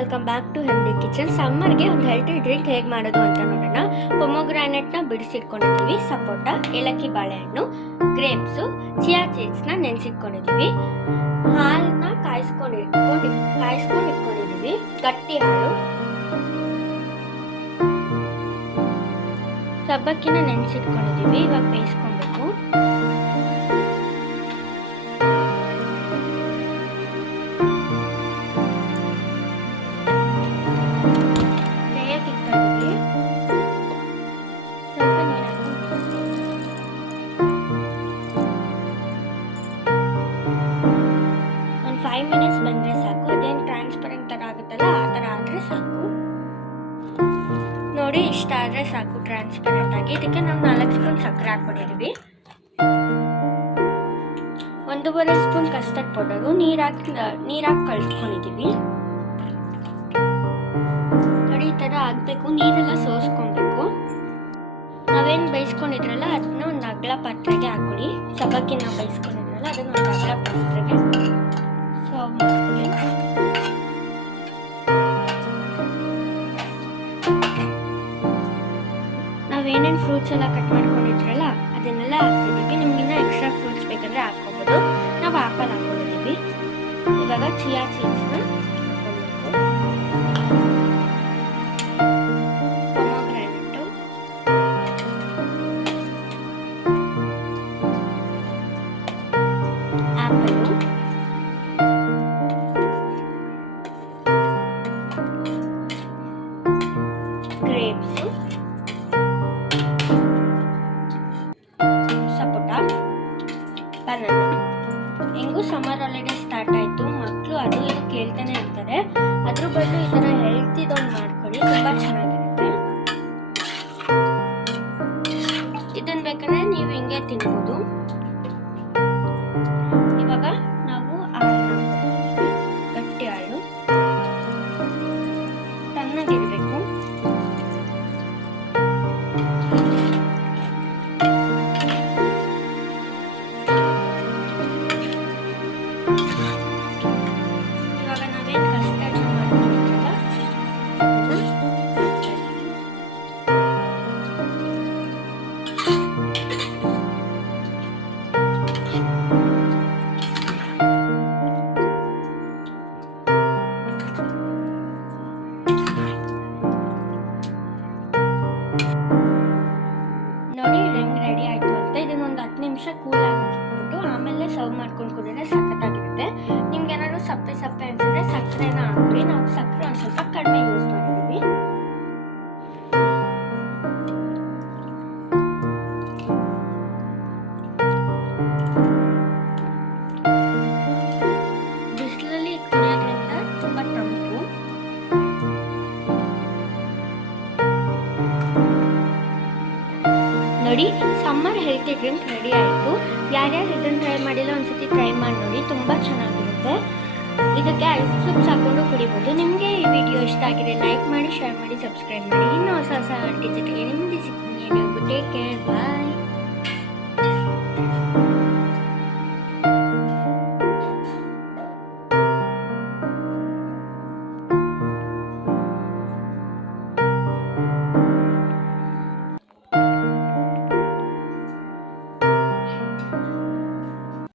Welcome back to healthy kitchen. ಸಮ್ಮರ್ಗೆ ಒಂದು healthy drink ಹೇಗೆ ಮಾಡೋದು ಅಂತ ನೋಡೋಣ. ಪೊಮೊಗ್ರಾನೆಟ್ನ ಬಿಡಿಸಿಟ್ಕೊಂಡಿದ್ದೀವಿ, ಸಪೋಟ, ಏಲಕ್ಕಿ ಬಾಳೆಹಣ್ಣು, ಗ್ರೇಪ್ಸು, ಚಿಯಾ ಸೀಡ್ಸ್ನ ನೆನೆಸಿಟ್ಕೊಂಡಿದ್ದೀವಿ, ಹಾಲನ್ನ ಕಾಯಿಸ್ಕೊಂಡಿಟ್ಕೊಂಡಿದ್ದೀವಿ, ಗಟ್ಟಿ ಹಾಲು, ಸಬ್ಬಕ್ಕಿನ ನೆನೆಸಿಟ್ಕೊಂಡಿದ್ದೀವಿ. ಇವಾಗ ಬೇಯಿಸ್ಕೊಬೇಕು. ಒಂದು 5 ಮಿನಿಟ್ಸ್ ಬಂದರೆ ಸಾಕು. ಅದೇನು ಟ್ರಾನ್ಸ್ಪರೆಂಟ್ ಥರ ಆಗುತ್ತಲ್ಲ, ಆ ಥರ ಆದರೆ ಸಾಕು. ನೋಡಿ, ಇಷ್ಟ ಆದರೆ ಸಾಕು ಟ್ರಾನ್ಸ್ಪರೆಂಟ್ ಆಗಿ. ಇದಕ್ಕೆ ನಾವು 4 ಸ್ಪೂನ್ ಸಕ್ಕರೆ ಹಾಕ್ಕೊಂಡಿದ್ದೀವಿ, 1.5 ಸ್ಪೂನ್ ಕಸ್ಟರ್ಡ್ ಪೌಡರು, ನೀರಾಕಿ ಕಳ್ಸ್ಕೊಂಡಿದ್ದೀವಿ. ನೋಡಿ, ಈ ಥರ ಆಗಬೇಕು. ನೀರೆಲ್ಲ ಸೋಸ್ಕೊಬೇಕು. ನಾವೇನು ಬೇಯಿಸ್ಕೊಂಡಿದ್ರಲ್ಲ ಅದನ್ನ ಒಂದು ಅಗಲ ಪಾತ್ರೆಗೆ ಹಾಕೊಳ್ಳಿ. ಸಬ್ಬಕ್ಕಿನ ಬೇಯಿಸ್ಕೊಂಡಿದ್ರಲ್ಲ ಅದನ್ನ ಒಂದು ಅಗಲ ಪಾತ್ರೆಗೆ ಸರ್ವ್ ಮಾಡ್ಕೊಳ್ಳಿ. ನಾವೇನೇನು ಫ್ರೂಟ್ಸ್ ಎಲ್ಲ ಕಟ್ ಮಾಡ್ಕೊಂಡಿದ್ರಲ್ಲ ಅದನ್ನೆಲ್ಲ ಹಾಕ್ತಿದ್ದೀವಿ. ನಿಮ್ಗಿನ್ನ ಎಕ್ಸ್ಟ್ರಾ ಫ್ರೂಟ್ಸ್ ಬೇಕಂದ್ರೆ ಹಾಕ್ಕೋಬೋದು. ನಾವು ಆಪಲ್ ಹಾಕ್ಕೊಂಡಿದ್ದೀವಿ. ಇವಾಗ ಚಿಯಾ ಸೀಡ್ಸ್ನ ಗ್ರೇಪ್ಸು, ಸಪೋಟ, ಬನಾನಾ. ಹೆಂಗೂ ಸಮ್ಮರ್ ಹಾಲಿಡೇ ಸ್ಟಾರ್ಟ್ ಆಯಿತು. ಮಕ್ಕಳು ಅದು ಇದು ಕೇಳ್ತಾನೆ ಇರ್ತಾರೆ. ಅದ್ರ ಬದಲು ಈ ಥರ ಹೆಲ್ತಿದೊಂದು ಮಾಡ್ಕೊಳ್ಳಿ, ತುಂಬ ಚೆನ್ನಾಗಿರುತ್ತೆ. ಇದನ್ನು ಬೇಕಾದ್ರೆ ನೀವು ಹಿಂಗೆ ತಿನ್ಬೋದು. ಇವಾಗ ನಾವು ಹಾಲು ಗಟ್ಟಿ ಹಾಲು ತಣ್ಣಗಿರಬೇಕು. ಇವಾಗ ನಾವೇನು ಕಸ್ಟರ್ಡ್ನ ಮಾಡ್ಕೊಂಡಿದ್ರಲ್ಲ ನೋಡಿ, ರೆಡಿ ಆಯಿತು ಅಂತ. ಇದನ್ನೊಂದು 10 ನಿಮಿಷ ಕೂಲ್ ಆಗಿಬಿಟ್ಟು ಆಮೇಲೆ ಸರ್ವ್ ಮಾಡ್ಕೊಂಡು ಕುಡಿದ್ರೆ ಸಖತ್ತಾಗಿರುತ್ತೆ. ನಿಮ್ಗೆ ಏನಾದ್ರು ಸಪ್ಪೆ ಅನಿಸಿದ್ರೆ ಸಕ್ಕರೆನ ಹಾಕ್ಬಿಡಿ. ನಾವು ಸಕ್ಕರೆ ಒಂದು ಸ್ವಲ್ಪ ಕಡಿಮೆ ಯೂಸ್ ಮಾಡಿದ್ದೀವಿ. ಬಿಸಿಲಲ್ಲಿ ಕುಡಿಯೋದ್ರಿಂದ ತುಂಬ ತಂಪು. ನೋಡಿ, ಸಮ್ಮರ್ ಹೆಲ್ತಿ ಡ್ರಿಂಕ್ ರೆಡಿ ಆಯಿತು. ಯಾರ್ಯಾರು ಇದನ್ನು ಟ್ರೈ ಮಾಡಿಲ್ಲ ಒಂದ್ಸತಿ ಟ್ರೈ ಮಾಡಿ ನೋಡಿ, ತುಂಬ ಚೆನ್ನಾಗಿರುತ್ತೆ. ಇದಕ್ಕೆ ಐಸ್ ಕ್ಯೂಬ್ಸ್ ಹಾಕೊಂಡು ಕುಡಿಬೋದು. ನಿಮಗೆ ಈ ವಿಡಿಯೋ ಇಷ್ಟ ಆಗಿದೆ ಲೈಕ್ ಮಾಡಿ, ಶೇರ್ ಮಾಡಿ, ಸಬ್ಸ್ಕ್ರೈಬ್ ಮಾಡಿ. ಇನ್ನೂ ಹೊಸ ಅಡುಗೆ ಜೊತೆಗೆ ನಿಮ್ಮದೇ ಸಿಗ್ತೀನಿ. ಟೇಕ್ ಕೇರ್, ಬಾಯ್.